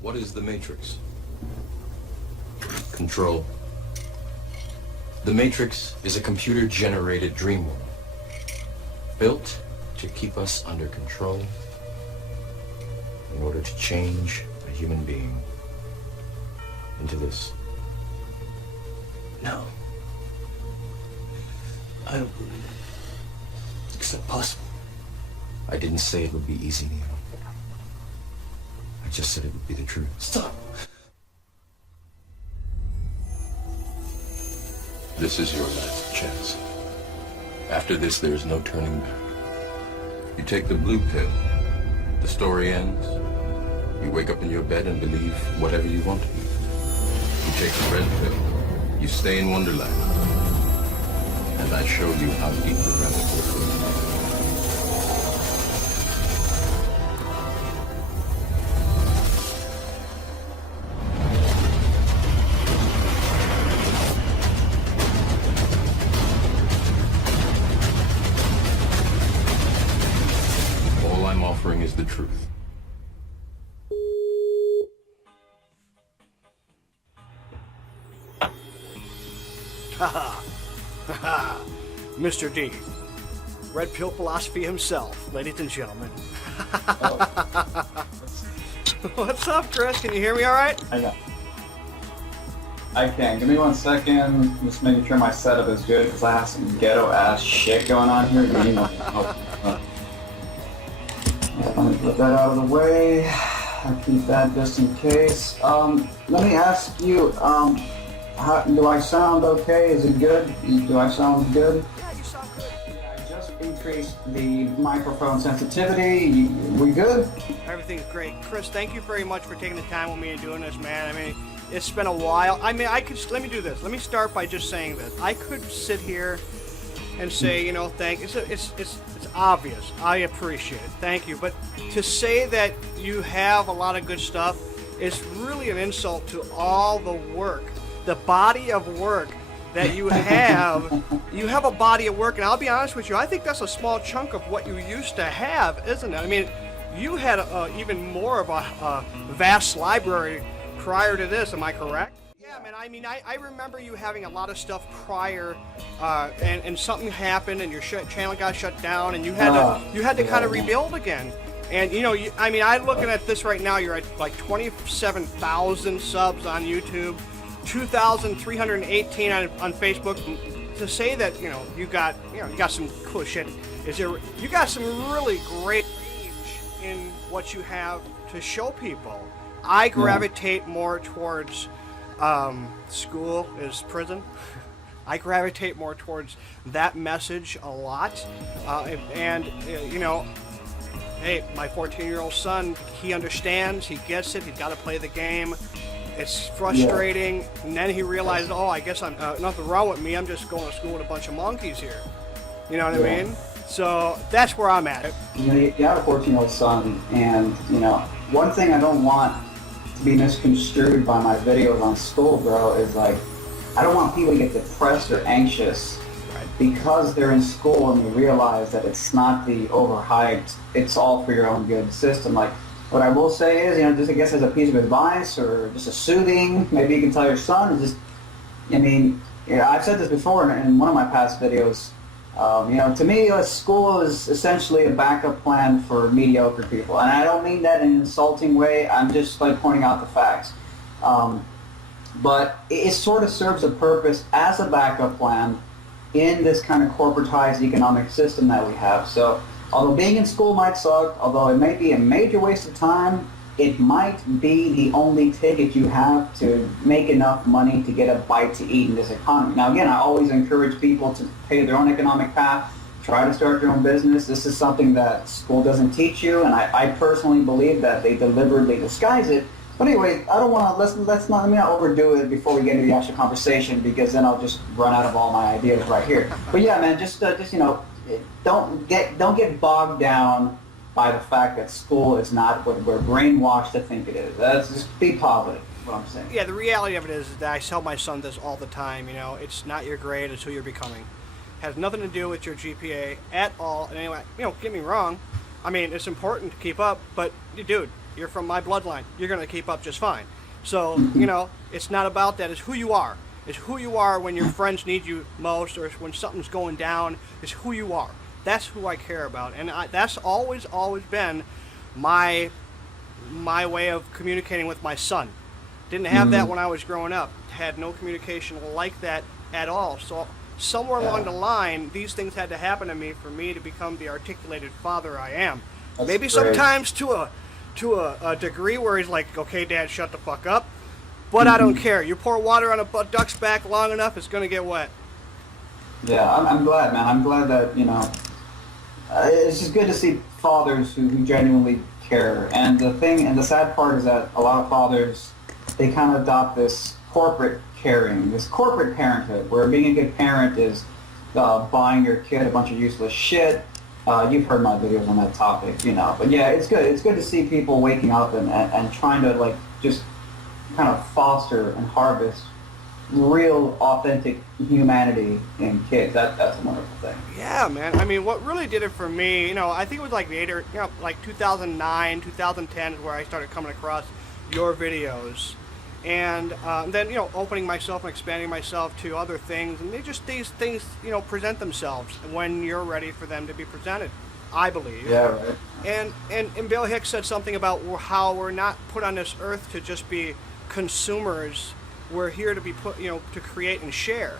What is the Matrix? Control. The Matrix is a computer-generated dream world, built to keep us under control in order to change a human being into this. No. I don't believe it. It's not possible. I didn't say it would be easy, Neo. I just said it would be the truth. Stop. This is your last chance. After this, there is no turning back. You take the blue pill, the story ends. You wake up in your bed and believe whatever you want to. You take the red pill, you stay in Wonderland. And I show you how deep the rabbit hole goes. All I'm offering is the truth. Haha. Haha. Mr. D. Red Pill Philosophy himself, ladies and gentlemen. What's up, Chris? Can you hear me all right? I can. Give me 1 second. Just making sure my setup is good because I have some ghetto ass shit going on here. Let me put that out of the way. I'll keep that just in case. Let me ask you, how, do I sound okay? Is it good? Do I sound good? Yeah, you sound good. I just increased the microphone sensitivity. We good? Everything's great. Chris, thank you very much for taking the time with me and doing this, man. I mean, it's been a while. I mean, let me do this. Let me start by just saying this. I could sit here and say, you know, it's obvious. I appreciate it. Thank you. But to say that you have a lot of good stuff is really an insult to all the work, the body of work that you have. You have a body of work, and I'll be honest with you, I think that's a small chunk of what you used to have, isn't it? I mean, you had even more of a vast library prior to this, am I correct? Yeah, man, I mean, I remember you having a lot of stuff prior, and something happened, and your channel got shut down, and you had to kind of rebuild again. And you know, I mean, I'm looking at this right now. You're at like 27,000 subs on YouTube, 2,318 on Facebook. To say that you got some cool shit. You got some really great range in what you have to show people. I gravitate more towards school is prison. I gravitate more towards that message a lot, and hey, my 14-year-old son, he understands, he gets it, he's got to play the game. It's frustrating, and then he realizes, oh, I guess I'm nothing wrong with me, I'm just going to school with a bunch of monkeys here. You know what I mean? So that's where I'm at. You have a 14-year-old son, and one thing I don't want to be misconstrued by my videos on school, bro, is like, I don't want people to get depressed or anxious because they're in school and they realize that it's not the overhyped, it's all for your own good system. Like, what I will say is, just I guess as a piece of advice or just a soothing, maybe you can tell your son, is just, I've said this before in one of my past videos, to me, school is essentially a backup plan for mediocre people. And I don't mean that in an insulting way, I'm just like pointing out the facts. But it sort of serves a purpose as a backup plan in this kind of corporatized economic system that we have. So although being in school might suck, although it may be a major waste of time, it might be the only ticket you have to make enough money to get a bite to eat in this economy. Now again, I always encourage people to pay their own economic path, try to start their own business. This is something that school doesn't teach you, and I personally believe that they deliberately disguise it. But anyway, I don't want to, let me not overdo it before we get into the actual conversation, because then I'll just run out of all my ideas right here. But yeah, man, just don't get bogged down by the fact that school is not what we're brainwashed to think it is. That's just be positive, is what I'm saying. Yeah, the reality of it is that I tell my son this all the time, it's not your grade, it's who you're becoming. It has nothing to do with your GPA at all. And anyway, get me wrong, I mean, it's important to keep up, but dude, You're from my bloodline. You're going to keep up just fine. So, you know, it's not about that. It's who you are. It's who you are when your friends need you most, or when something's going down. It's who you are. That's who I care about. And that's always been my way of communicating with my son. Didn't have that when I was growing up. Had no communication like that at all. So somewhere along the line, these things had to happen to me for me to become the articulated father I am. That's Maybe great. sometimes to a degree where he's like, okay, Dad, shut the fuck up. But I don't care. You pour water on a duck's back long enough, it's going to get wet. Yeah, I'm glad, man. I'm glad that, you know, it's just good to see fathers who genuinely care. And the sad part is that a lot of fathers, they kind of adopt this corporate caring, this corporate parenthood, where being a good parent is buying your kid a bunch of useless shit. You've heard my videos on that topic, you know. But yeah, it's good. It's good to see people waking up and trying to, like, just kind of foster and harvest real, authentic humanity in kids. That's a wonderful thing. Yeah, man. I mean, what really did it for me, you know, I think it was like like 2009, 2010 is where I started coming across your videos. And then, you know, opening myself and expanding myself to other things. And these things, you know, present themselves when you're ready for them to be presented, I believe. Yeah, right. And Bill Hicks said something about how we're not put on this earth to just be consumers. We're here to be put, you know, to create and share.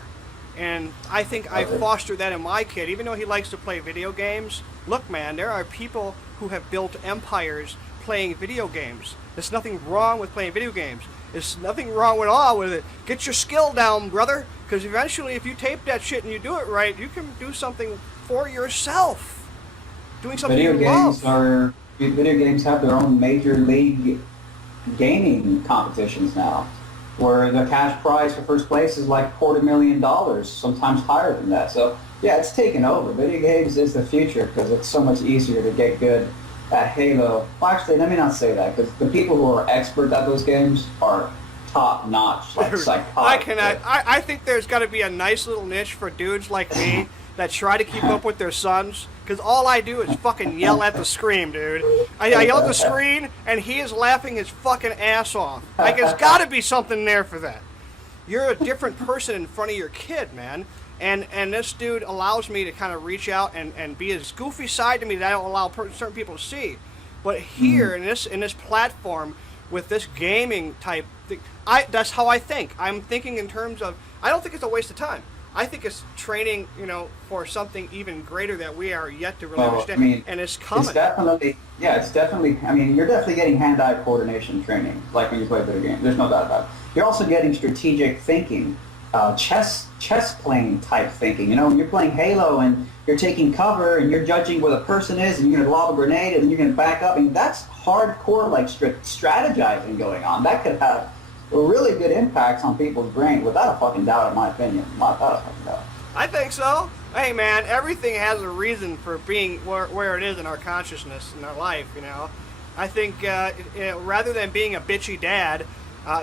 And I think I fostered that in my kid, even though he likes to play video games. Look, man, there are people who have built empires playing video games. There's nothing wrong with playing video games. There's nothing wrong at all with it. Get your skill down, brother, because eventually if you tape that shit and you do it right, you can do something for yourself. Doing something you love. Video games have their own major league gaming competitions now, where the cash prize for first place is like $250,000, sometimes higher than that. So yeah, it's taken over. Video games is the future because it's so much easier to get good at Halo. Well, actually, let me not say that, because the people who are expert at those games are top notch, like psychotic. I think there's got to be a nice little niche for dudes like me that try to keep up with their sons, because all I do is fucking yell at the screen, dude. I yell at the screen, and he is laughing his fucking ass off. Like, there's got to be something there for that. You're a different person in front of your kid, man. And this dude allows me to kind of reach out and be a goofy side to me that I don't allow certain people to see. But here, in this platform, with this gaming type thing, that's how I think. I'm thinking in terms of, I don't think it's a waste of time. I think it's training, you know, for something even greater that we are yet to really understand. I mean, and it's coming. It's definitely, I mean, you're definitely getting hand-eye coordination training, like when you play video games. There's no doubt about it. You're also getting strategic thinking, chess playing type thinking. You know, when you're playing Halo and you're taking cover and you're judging where the person is and you're going to lob a grenade and then you're going to back up. I mean, that's hardcore, like, strategizing going on. That could have really good impacts on people's brain, without a fucking doubt, in my opinion. Without a fucking doubt. I think so. Hey, man, everything has a reason for being where it is in our consciousness, in our life, you know. I think rather than being a bitchy dad,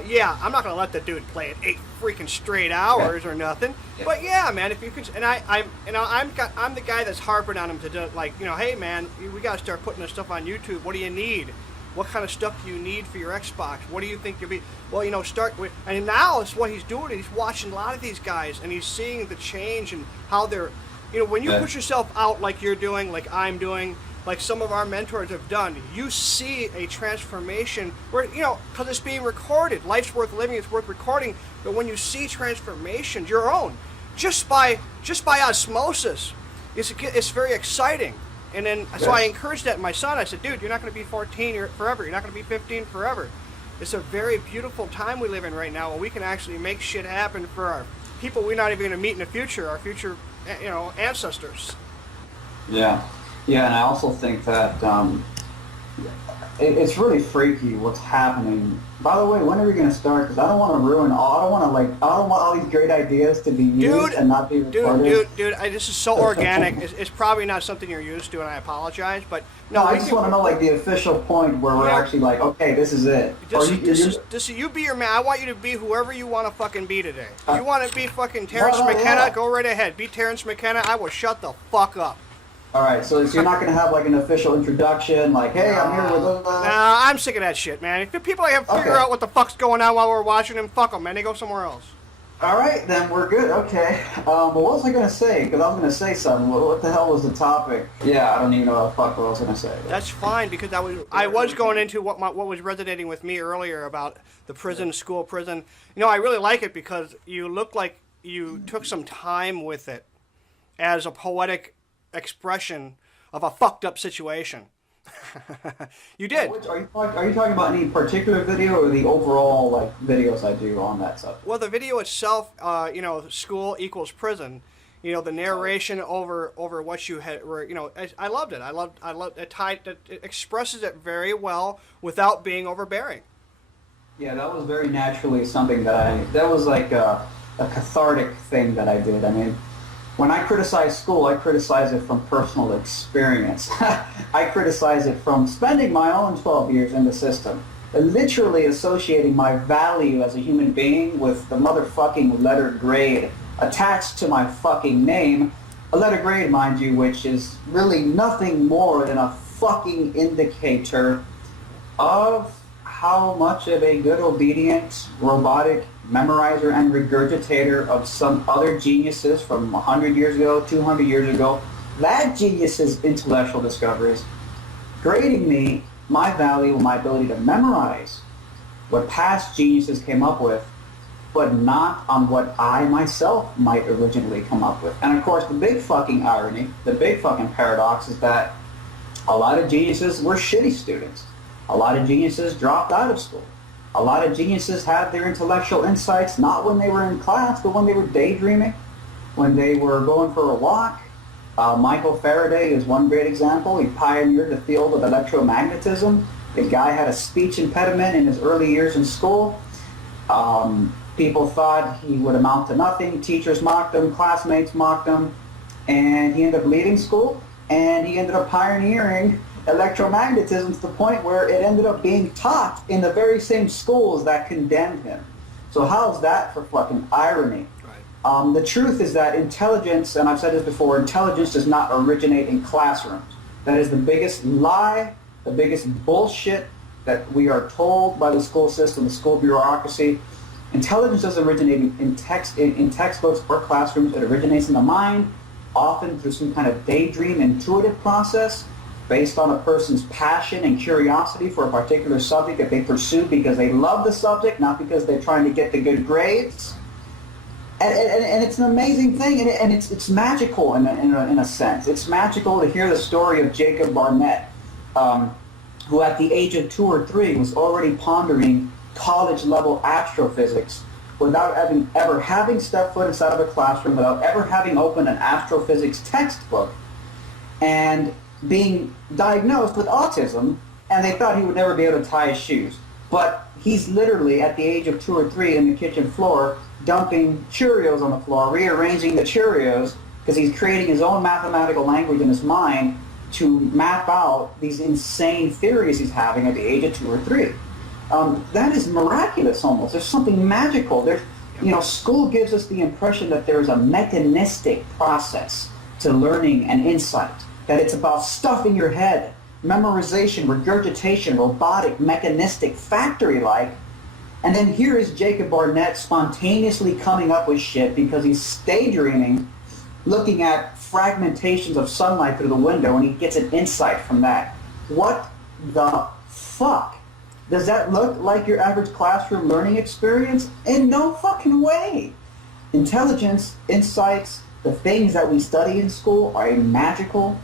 yeah, I'm not going to let the dude play it 8 freaking straight hours or nothing. Yeah. But yeah, man, if you could, and I'm the guy that's harping on him to do, like, you know, hey, man, we got to start putting this stuff on YouTube. What do you need? What kind of stuff do you need for your Xbox? What do you think you'll be? Well, you know, start with, and now it's what he's doing. He's watching a lot of these guys, and he's seeing the change and how they're, you know, when you put yourself out like you're doing, like I'm doing, like some of our mentors have done, you see a transformation where, you know, because it's being recorded. Life's worth living, it's worth recording. But when you see transformations, your own, just by osmosis, it's very exciting. And then, so I encouraged that in my son. I said, dude, you're not going to be 14 forever. You're not going to be 15 forever. It's a very beautiful time we live in right now where we can actually make shit happen for our people we're not even going to meet in the future, our future, you know, ancestors. Yeah. Yeah, and I also think that it's really freaky what's happening. By the way, when are we going to start? Because I don't want to ruin all. I don't want all these great ideas to be used and not be recorded. Dude, this is so organic. It's probably not something you're used to, and I apologize. But no, I just want to know, like, the official point where we're actually like, okay, this is it. You be your man. I want you to be whoever you want to fucking be today. You want to be fucking Terrence McKenna? Go right ahead. Be Terrence McKenna. I will shut the fuck up. All right, so you're not going to have like an official introduction, like, "Hey, I'm here with." Nah, I'm sick of that shit, man. If the people have to figure Okay. out what the fuck's going on while we're watching them, fuck them, man. They go somewhere else. All right, then we're good. Okay. But what was I going to say? Because I was going to say something. What the hell was the topic? Yeah, I don't even know what the fuck what I was going to say. That's fine because I was going into what was resonating with me earlier about the prison, school, prison. You know, I really like it because you look like you took some time with it as a poetic expression of a fucked up situation. You did. Are you talking about any particular video or the overall like videos I do on that subject? Well, the video itself, you know, school equals prison. You know, the narration over what you had, you know, I loved it. I loved it. It expresses it very well without being overbearing. Yeah, that was very naturally something that was like a cathartic thing that I did. I mean, when I criticize school, I criticize it from personal experience. I criticize it from spending my own 12 years in the system, literally associating my value as a human being with the motherfucking letter grade attached to my fucking name. A letter grade, mind you, which is really nothing more than a fucking indicator of how much of a good, obedient, robotic memorizer and regurgitator of some other geniuses from 100 years ago, 200 years ago, that genius's intellectual discoveries, grading me my value, my ability to memorize what past geniuses came up with, but not on what I myself might originally come up with. And of course, the big fucking irony, the big fucking paradox is that a lot of geniuses were shitty students. A lot of geniuses dropped out of school. A lot of geniuses had their intellectual insights not when they were in class, but when they were daydreaming, when they were going for a walk. Michael Faraday is one great example. He pioneered the field of electromagnetism. The guy had a speech impediment in his early years in school. People thought he would amount to nothing. Teachers mocked him, classmates mocked him, and he ended up leaving school, and he ended up pioneering electromagnetism to the point where it ended up being taught in the very same schools that condemned him. So how's that for fucking irony? Right. The truth is that intelligence, and I've said this before, intelligence does not originate in classrooms. That is the biggest lie, the biggest bullshit that we are told by the school system, the school bureaucracy. Intelligence doesn't originate in textbooks or classrooms. It originates in the mind, often through some kind of daydream, intuitive process, based on a person's passion and curiosity for a particular subject that they pursue because they love the subject, not because they're trying to get the good grades. And it's an amazing thing, and it's magical in a sense. It's magical to hear the story of Jacob Barnett, who at the age of 2 or 3 was already pondering college-level astrophysics without ever having stepped foot inside of a classroom, without ever having opened an astrophysics textbook, and being diagnosed with autism, and they thought he would never be able to tie his shoes. But he's literally, at the age of 2 or 3 in the kitchen floor, dumping Cheerios on the floor, rearranging the Cheerios, because he's creating his own mathematical language in his mind to map out these insane theories he's having at the age of 2 or 3. That is miraculous almost. There's something magical. School gives us the impression that there's a mechanistic process to learning and insight, that it's about stuffing your head, memorization, regurgitation, robotic, mechanistic, factory-like. And then here is Jacob Barnett spontaneously coming up with shit because he's daydreaming, looking at fragmentations of sunlight through the window, and he gets an insight from that. What the fuck? Does that look like your average classroom learning experience? In no fucking way. Intelligence, insights, the things that we study in school are a magical,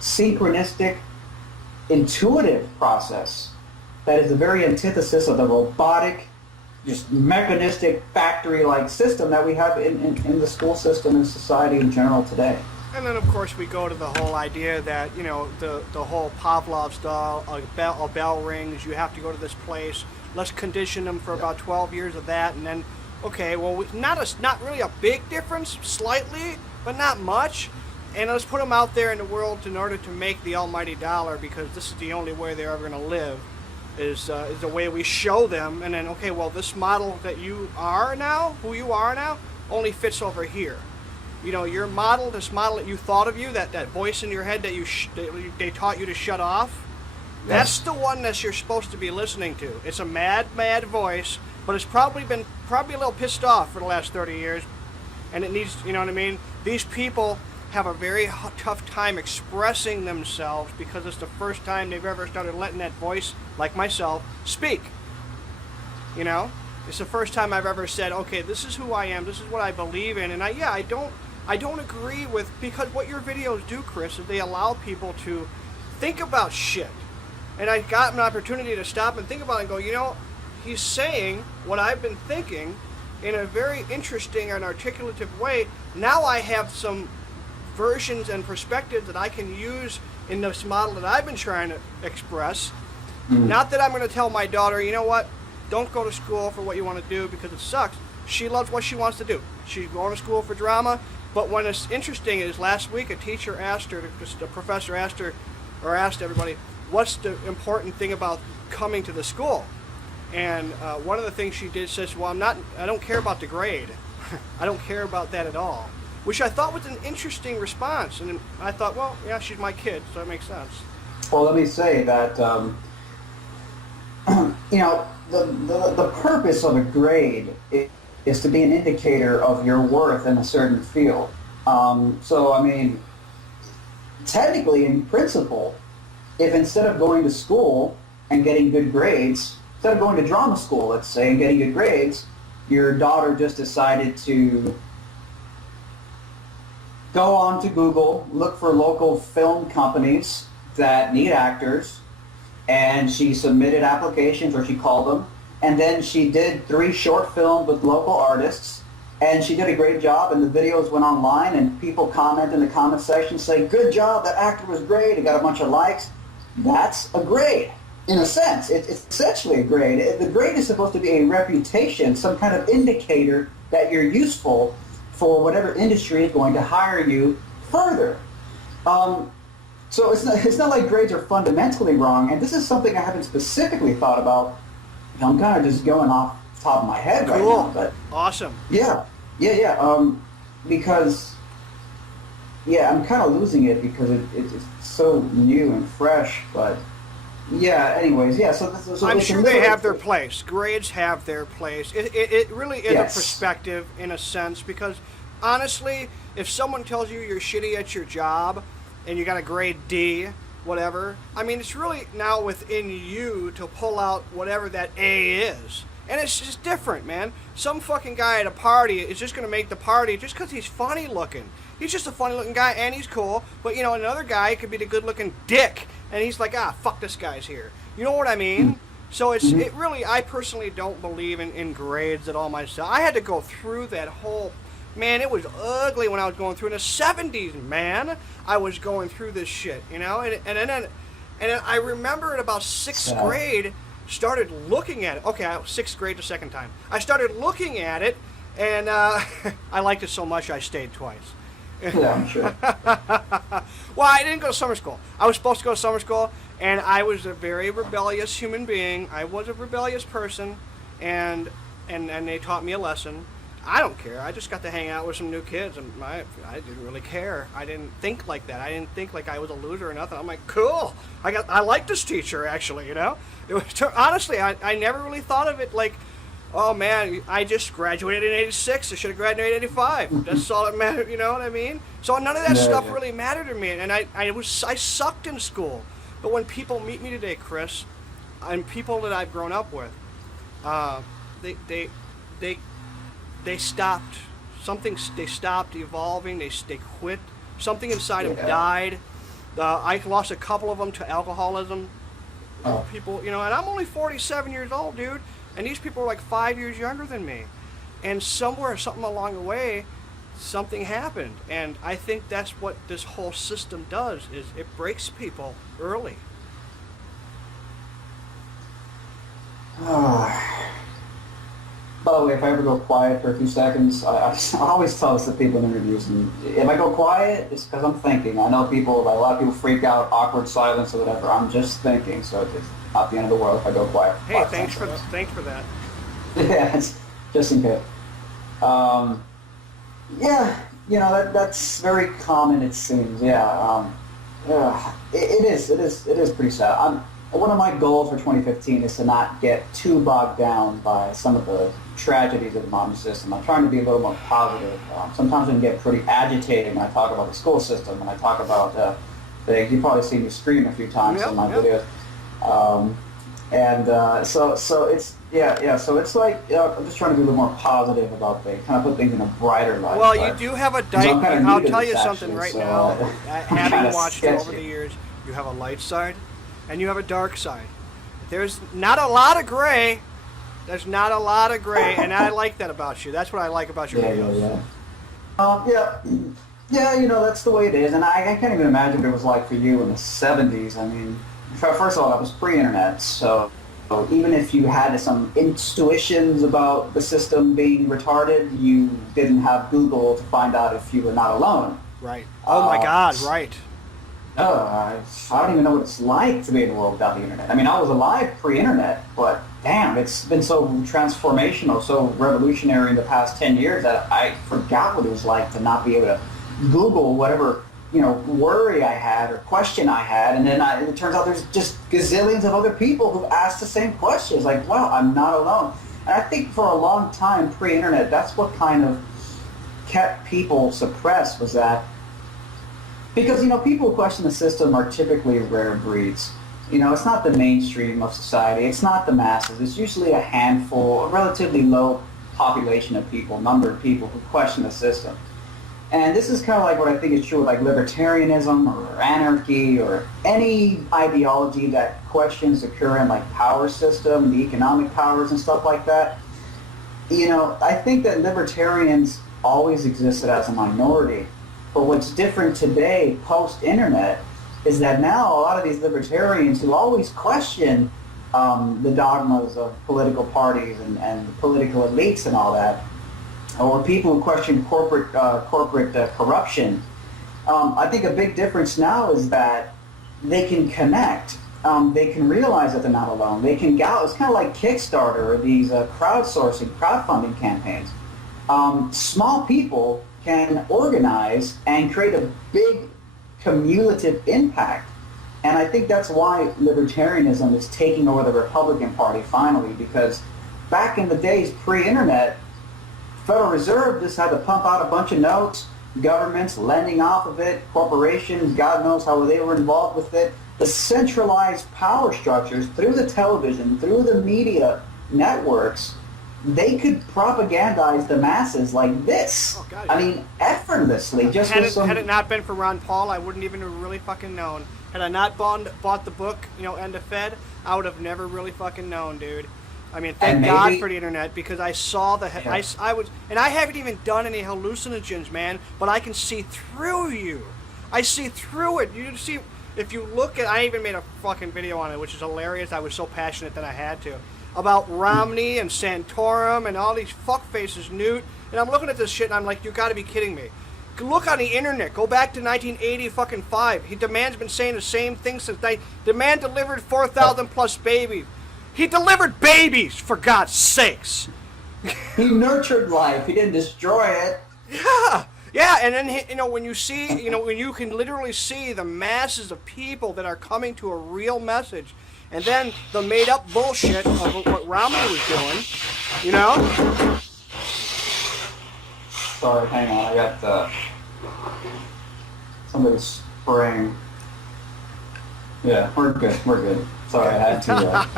synchronistic, intuitive process that is the very antithesis of the robotic, just mechanistic, factory-like system that we have in the school system and society in general today. And then, of course, we go to the whole idea that, the whole Pavlov's doll, a bell rings, you have to go to this place. Let's condition them for about 12 years of that, and then, okay, well, not really a big difference, slightly, but not much. And let's put them out there in the world in order to make the almighty dollar, because this is the only way they're ever going to live, is the way we show them. And then, okay, well, this model that you are now, who you are now, only fits over here. you know, your model, this model that you thought of you, that voice in your head that they taught you to shut off, that's the one that you're supposed to be listening to. It's a mad voice, but it's probably a little pissed off for the last 30 years, and it needs, you know what I mean? These people have a very tough time expressing themselves because it's the first time they've ever started letting that voice, like myself, speak. You know, it's the first time I've ever said, okay, this is who I am, this is what I believe in, and I don't agree with, because what your videos do, Chris, is they allow people to think about shit. And I got an opportunity to stop and think about it and go, you know, he's saying what I've been thinking in a very interesting and articulative way. Now I have some versions and perspectives that I can use in this model that I've been trying to express. Not that I'm going to tell my daughter, you know what, don't go to school for what you want to do because it sucks. She loves what she wants to do. She's going to school for drama. But when it's interesting is last week a teacher asked her, the professor asked her, or asked everybody, what's the important thing about coming to the school? And one of the things she did says, well, I don't care about the grade. I don't care about that at all. Which I thought was an interesting response. And I thought, well, yeah, she's my kid, so that makes sense. Well, let me say that, you know, the purpose of a grade is to be an indicator of your worth in a certain field. So, I mean, technically, in principle, if instead of going to school and getting good grades, instead of going to drama school, let's say, and getting good grades, your daughter just decided to go on to Google, look for local film companies that need actors, and she submitted applications, or she called them, and then she did 3 short films with local artists, and she did a great job, and the videos went online, and people comment in the comment section saying, good job, that actor was great, it got a bunch of likes. That's a grade. In a sense, it's essentially a grade. The grade is supposed to be a reputation, some kind of indicator that you're useful for whatever industry is going to hire you further. So it's not like grades are fundamentally wrong, and this is something I haven't specifically thought about. I'm kind of just going off the top of my head right now. But awesome. Yeah. Because, yeah, I'm kind of losing it because it's so new and fresh, but yeah, anyways, yeah, so I'm sure they have their place. Grades have their place. It really is a perspective in a sense, because honestly, if someone tells you you're shitty at your job and you got a grade D, whatever, I mean, it's really now within you to pull out whatever that A is. And it's just different, man. Some fucking guy at a party is just going to make the party just because he's funny looking. He's just a funny looking guy and he's cool. But, you know, another guy could be the good looking dick. And he's like, fuck this guy's here. You know what I mean? So it really, I personally don't believe in grades at all myself. I had to go through that whole, man, it was ugly when I was going through in the 70s, man. I was going through this shit, you know? And then I remember in about 6th grade, started looking at it. Okay, 6th grade the second time. I started looking at it, and I liked it so much I stayed twice. Yeah, I'm sure. Well, I didn't go to summer school. I was supposed to go to summer school, and I was a very rebellious human being. I was a rebellious person, and they taught me a lesson. I don't care. I just got to hang out with some new kids, and I didn't really care. I didn't think like that. I didn't think like I was a loser or nothing. I'm like, cool. I like this teacher, actually, you know? It was, honestly, I never really thought of it like, oh man, I just graduated in 86. I should have graduated in 85. That's all that mattered, you know what I mean? So none of that stuff really mattered to me, and I sucked in school. But when people meet me today, Chris, and people that I've grown up with, they stopped. They stopped evolving. They quit. Something inside them died. I lost a couple of them to alcoholism. People, you know, and I'm only 47 years old, dude. And these people are like 5 years younger than me. And something along the way, something happened. And I think that's what this whole system does, is it breaks people early. By the way, if I ever go quiet for a few seconds, I always tell this to people in interviews. And if I go quiet, it's because I'm thinking. I know a lot of people freak out, awkward silence or whatever. I'm just thinking, so it's not the end of the world if I go quiet. Hey, thanks for that. Yeah, it's just in case. Yeah, you know, that's very common, it seems. Yeah, it is pretty sad. One of my goals for 2015 is to not get too bogged down by some of the tragedies of the modern system. I'm trying to be a little more positive. Sometimes I can get pretty agitated when I talk about the school system, when I talk about you've probably seen me scream a few times in my videos. So it's so it's like I'm just trying to be a little more positive about things, kind of put things in a brighter light. Well, you do have a I'll tell you something actually, right now. Having watched it over sketchy. the years, you have a light side and you have a dark side. There's not a lot of gray. There's not a lot of gray, and I like that about you. That's what I like about your videos. Yeah, you know, that's the way it is, and I can't even imagine what it was like for you in the 70s. I mean, first of all, that was pre-internet, so even if you had some intuitions about the system being retarded, you didn't have Google to find out if you were not alone. Right. Oh my God, right. I don't even know what it's like to be in a world without the internet. I mean, I was alive pre-internet, but damn, it's been so transformational, so revolutionary in the past 10 years that I forgot what it was like to not be able to Google whatever, you know, worry I had or question I had, and then it turns out there's just gazillions of other people who've asked the same questions. Like, wow, I'm not alone. And I think for a long time pre-internet, that's what kind of kept people suppressed, was that because, you know, people who question the system are typically rare breeds. You know, it's not the mainstream of society. It's not the masses. It's usually a handful, a relatively low population of people, number of people who question the system. And this is kind of like what I think is true with like libertarianism or anarchy or any ideology that questions the current like power system, the economic powers and stuff like that. You know, I think that libertarians always existed as a minority. But what's different today, post-internet, is that now a lot of these libertarians who always question the dogmas of political parties and the political elites and all that, or people who question corporate corruption, I think a big difference now is that they can connect. They can realize that they're not alone. They can it's kind of like Kickstarter or these crowdfunding campaigns. Small people can organize and create a big cumulative impact. And I think that's why libertarianism is taking over the Republican Party finally, because back in the days pre-internet, Federal Reserve just had to pump out a bunch of notes, governments lending off of it, corporations, God knows how they were involved with it. The centralized power structures through the television, through the media networks, they could propagandize the masses like this. Oh, God, I mean, effortlessly. Just had with it not been for Ron Paul, I wouldn't even have really fucking known. Had I not bought the book, you know, End of Fed, I would have never really fucking known, dude. I mean, thank God for the internet, because I saw I haven't even done any hallucinogens, man, but I can see through you. I see through it. You see, if you look at, I even made a fucking video on it, which is hilarious. I was so passionate that I had to. About Romney and Santorum and all these fuckfaces, Newt. And I'm looking at this shit and I'm like, you gotta be kidding me. Look on the internet. Go back to 1980 The man's been saying the same thing since the man delivered 4,000 plus babies. He delivered babies, for God's sakes. He nurtured life. He didn't destroy it. Yeah, and then, you know, when you see, you know, when you can literally see the masses of people that are coming to a real message, and then the made-up bullshit of what Romney was doing, you know? Sorry, hang on. I got somebody spraying. Yeah, we're good. Sorry, I had to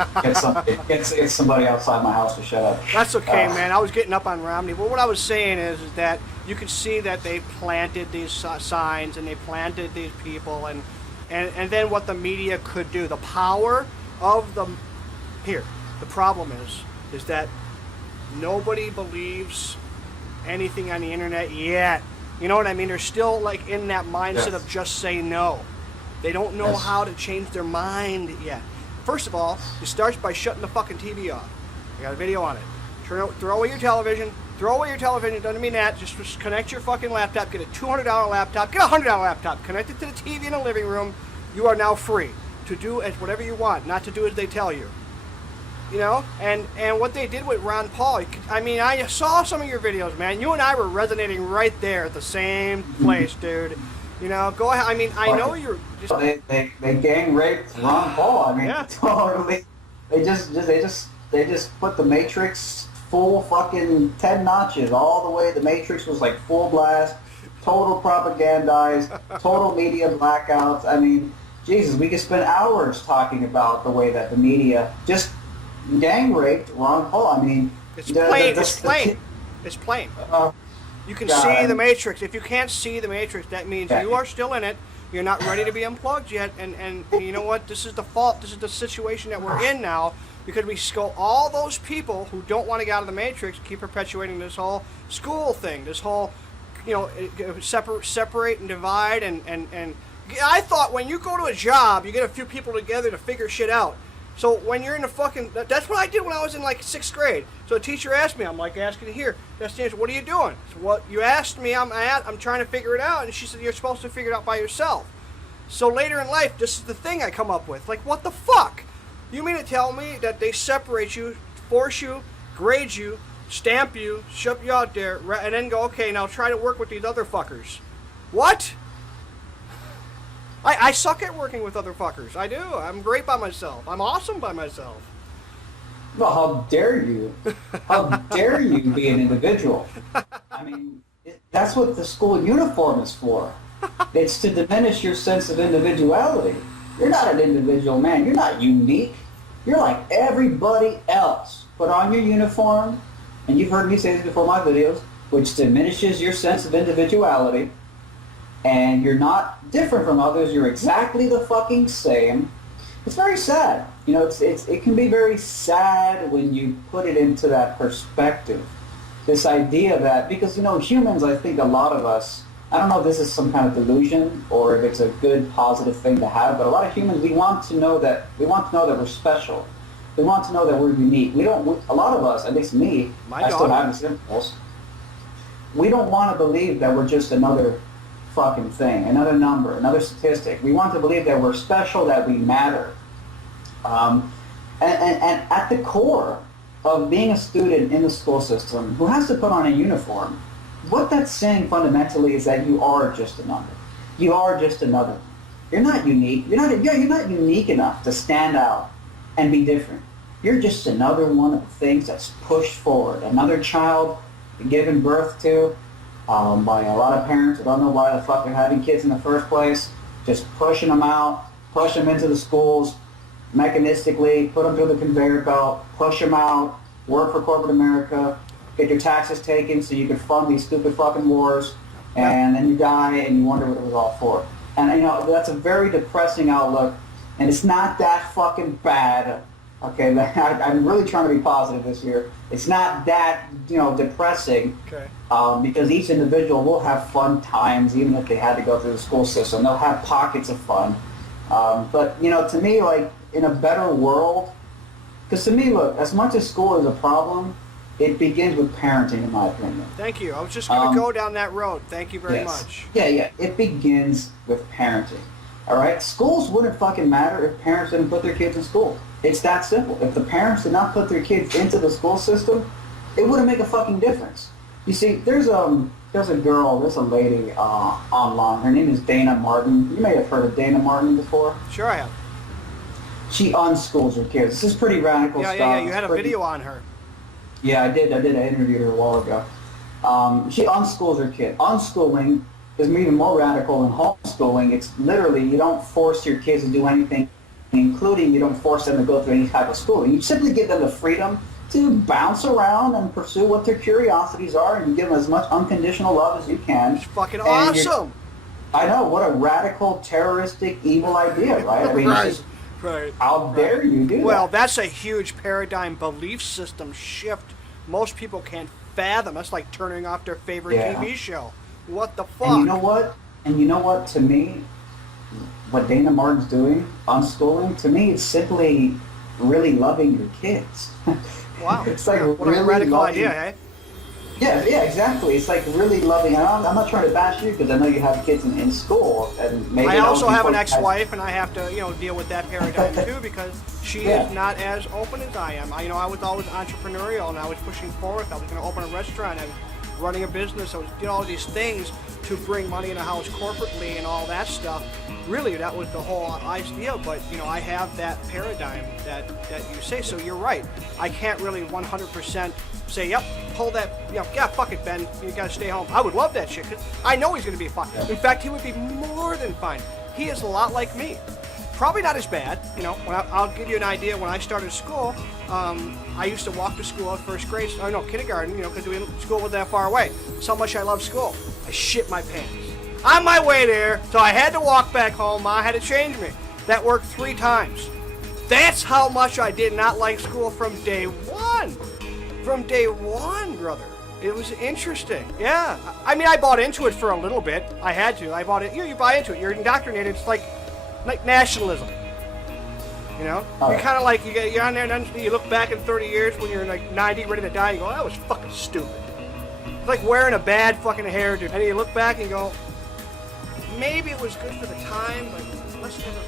get somebody outside my house to shut up. That's okay, man. I was getting up on Romney. But what I was saying is that you could see that they planted these signs and they planted these people, and then what the media could do. The power of the problem is that nobody believes anything on the internet yet. You know what I mean? They're still like in that mindset of just say no. They don't know how to change their mind yet. First of all, it starts by shutting the fucking TV off. I got a video on it. Throw away your television. Doesn't mean that. Just connect your fucking laptop. Get a $200 laptop. Get a $100 laptop. Connect it to the TV in the living room. You are now free to do as whatever you want, not to do as they tell you. You know, and what they did with Ron Paul, I mean, I saw some of your videos, man. You and I were resonating right there at the same place, dude. You know, go ahead. I mean, I know you're just... They gang raped Ron Paul. I mean, Yeah. totally. They just put the Matrix full fucking 10 notches all the way. The Matrix was like full blast, total propagandized, total media blackouts. I mean, Jesus, we could spend hours talking about the way that the media just gang raped Ron Paul. I mean, It's plain. It's plain. You can see the Matrix. If you can't see the Matrix, that means you are still in it. You're not ready to be unplugged yet. And you know what? This is the fault. This is the situation that we're in now, because we go all those people who don't want to get out of the Matrix keep perpetuating this whole school thing, this whole, you know, separate and divide. And I thought when you go to a job, you get a few people together to figure shit out. So when you're in the fucking... That's what I did when I was in, like, 6th grade. So a teacher asked me, I'm like asking here, that's the answer, what are you doing? So what you asked me, I'm trying to figure it out. And she said, you're supposed to figure it out by yourself. So later in life, this is the thing I come up with. Like, what the fuck? You mean to tell me that they separate you, force you, grade you, stamp you, shove you out there, and then go, okay, now try to work with these other fuckers? What? I suck at working with other fuckers. I do. I'm great by myself. I'm awesome by myself. Well, how dare you? How dare you be an individual? I mean, that's what the school uniform is for. It's to diminish your sense of individuality. You're not an individual, man. You're not unique. You're like everybody else. Put on your uniform, and you've heard me say this before in my videos, which diminishes your sense of individuality. And you're not different from others. You're exactly the fucking same. It's very sad. You know, it can be very sad when you put it into that perspective. This idea that, because, you know, humans, I think a lot of us, I don't know if this is some kind of delusion or if it's a good, positive thing to have, but a lot of humans, we want to know that we're special. We want to know that we're unique. A lot of us, at least me, I still have this impulse. We don't want to believe that we're just another fucking thing, another number, another statistic. We want to believe that we're special, that we matter. And at the core of being a student in the school system who has to put on a uniform, what that's saying fundamentally is that you are just a number. You are just another. You're not unique. You're not unique enough to stand out and be different. You're just another one of the things that's pushed forward. Another child given birth to by a lot of parents who don't know why the fuck they're having kids in the first place, just pushing them out, push them into the schools, mechanistically, put them through the conveyor belt, push them out, work for corporate America, get your taxes taken so you can fund these stupid fucking wars, and then you die and you wonder what it was all for. And, you know, that's a very depressing outlook, and it's not that fucking bad. Okay, I'm really trying to be positive this year. It's not that, you know, depressing, because each individual will have fun times, even if they had to go through the school system. They'll have pockets of fun. But, you know, to me, like, in a better world, because to me, look, as much as school is a problem, it begins with parenting, in my opinion. Thank you. I was just going to go down that road. Thank you very much. Yeah. It begins with parenting. All right? Schools wouldn't fucking matter if parents didn't put their kids in school. It's that simple. If the parents did not put their kids into the school system, it wouldn't make a fucking difference. You see, there's a lady online. Her name is Dana Martin. You may have heard of Dana Martin before. Sure I have. She unschools her kids. This is pretty radical stuff. Yeah. You had a video on her. Yeah, I did. I interviewed her a while ago. She unschools her kid. Unschooling is even more radical than homeschooling. It's literally, you don't force your kids to do anything, including you don't force them to go through any type of schooling. You simply give them the freedom to bounce around and pursue what their curiosities are, and you give them as much unconditional love as you can. It's fucking awesome. I know, what a radical, terroristic, evil idea, right? I mean, Right. How dare you do that? Well, that's a huge paradigm belief system shift most people can't fathom. That's like turning off their favorite TV show. What the fuck? And you know what? To me, what Dana Martin's doing, unschooling, to me, it's simply really loving your kids. Wow. It's like what really a radical loving, idea, eh? Yeah, exactly. It's like really loving. And I'm not trying to bash you because I know you have kids in school, and maybe I also have an people- ex-wife, and I have to, deal with that paradigm too because she Yeah. is not as open as I am. I was always entrepreneurial, and I was pushing forward. I was going to open a restaurant. I was running a business. I was doing all these things to bring money in the house corporately and all that stuff. Really, that was the whole idea. But I have that paradigm that you say. So you're right. I can't really 100% say, yep, pull that, yeah, fuck it, Ben, you gotta stay home. I would love that shit, because I know he's gonna be fine. In fact, he would be more than fine. He is a lot like me. Probably not as bad, I'll give you an idea. When I started school, I used to walk to school at first grade, kindergarten, because school wasn't that far away. So much I love school. I shit my pants. On my way there, so I had to walk back home. Ma had to change me. That worked 3 times. That's how much I did not like school from day one. From day one, brother. It was interesting. Yeah. I mean, I bought into it for a little bit. I had to. I bought it. You buy into it. You're indoctrinated. It's like nationalism. You're kind of like, you're on there and you look back in 30 years when you're like 90, ready to die, you go, that was fucking stupid. It's like wearing a bad fucking hairdo. And you look back and you go, maybe it was good for the time, but let's never